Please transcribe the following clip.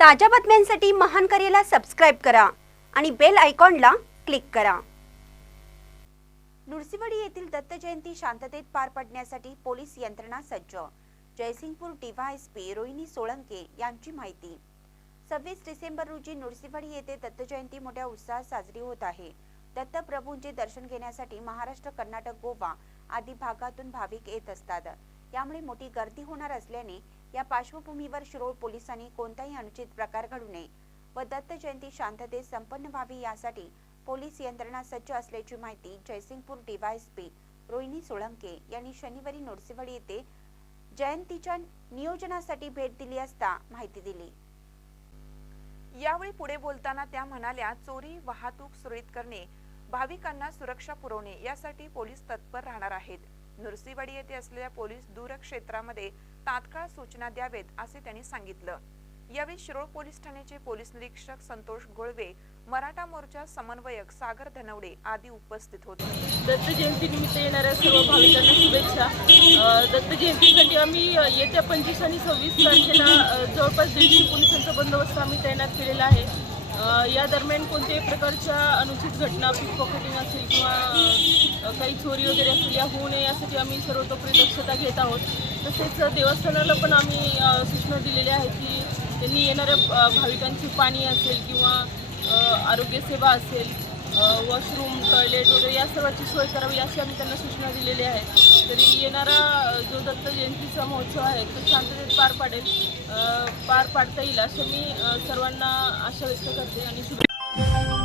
ताज्या बातम्यांसाठी महान करेला सबस्क्राईब करा आणि बेल आयकॉनला क्लिक करा. नुरसिवाडी येथील दत्त जयंती शांततेत पार पडण्यासाठी पोलीस यंत्रणा सज्ज. जयसिंगपूर डीवायएसपी रोहिणी सोळंके यांची माहिती. सव्वीस डिसेंबर रोजी नुरसिवाडी येथे दत्त जयंती मोठ्या उत्साहात साजरी होत आहे. दत्त प्रभूंचे दर्शन घेण्यासाठी महाराष्ट्र कर्नाटक गोवा आदी भागातून भाविक येत असतात. त्यामुळे मोठी गर्दी होणार असल्याने या पार्श्वभूमीवर शिरोळ पोलिसांनी कोणताही अनुचित प्रकार घडू नये व दत्त जयंती शांततेत संपन्न व्हावी यासाठी पोलीस यंत्रणा सज्ज असल्याची माहिती जयसिंगपूर डीवायएसपी रोहिणी सोळंके यांनी शनिवारी नोरसिवाडी येथे जयंतीच्या नियोजनासाठी भेट दिली असता माहिती दिली. यावेळी पुढे बोलताना त्या म्हणाल्या चोरी वाहतूक सुरळीत करणे भाविकांना सुरक्षा पुरवणे यासाठी पोलीस तत्पर राहणार आहेत. नृसिंहवाडी येथे असलेल्या पोलीस दूर क्षेत्रामध्ये तात्काळ सूचना द्यावेत असे त्यांनी सांगितलं. यावेळी शिरोळ पोलीस ठाण्याचे पोलीस निरीक्षक संतोष गोळवे मराठा मोर्चा समन्वयक सागर धनवडे आदी उपस्थित होते. दत्त जयंतीनिमित्त येणाऱ्या सर्व भाविकांना शुभेच्छा. दत्त जयंतीसाठी आम्ही येत्या पंचवीस आणि सव्वीस तारखेला जवळपास दीडशे पोलिसांचा बंदोबस्त आम्ही तैनात केलेला आहे. या दरम्यान कोणत्याही प्रकारच्या अनुचित घटना पिकपॉकेटिंग असेल किंवा काही चोरी वगैरे असेल या होऊ नये यासाठी आम्ही सर्वतोपरी दक्षता घेत आहोत. तसेच देवस्थानाला पण आम्ही सूचना दिलेल्या आहेत की त्यांनी येणाऱ्या भाविकांची पाणी असेल किंवा आरोग्यसेवा असेल वॉशरूम टॉयलेट वगैरे या सर्वाची सोय करावी अशी आम्ही त्यांना सूचना दिलेल्या आहेत तरी येणारा जो दत्त जयंतीचा महोत्सव आहे तो शांततेत पार पाडेल. पार पाडता येईल असं मी सर्वांना आशा व्यक्त करते आणि शुभेच्छा.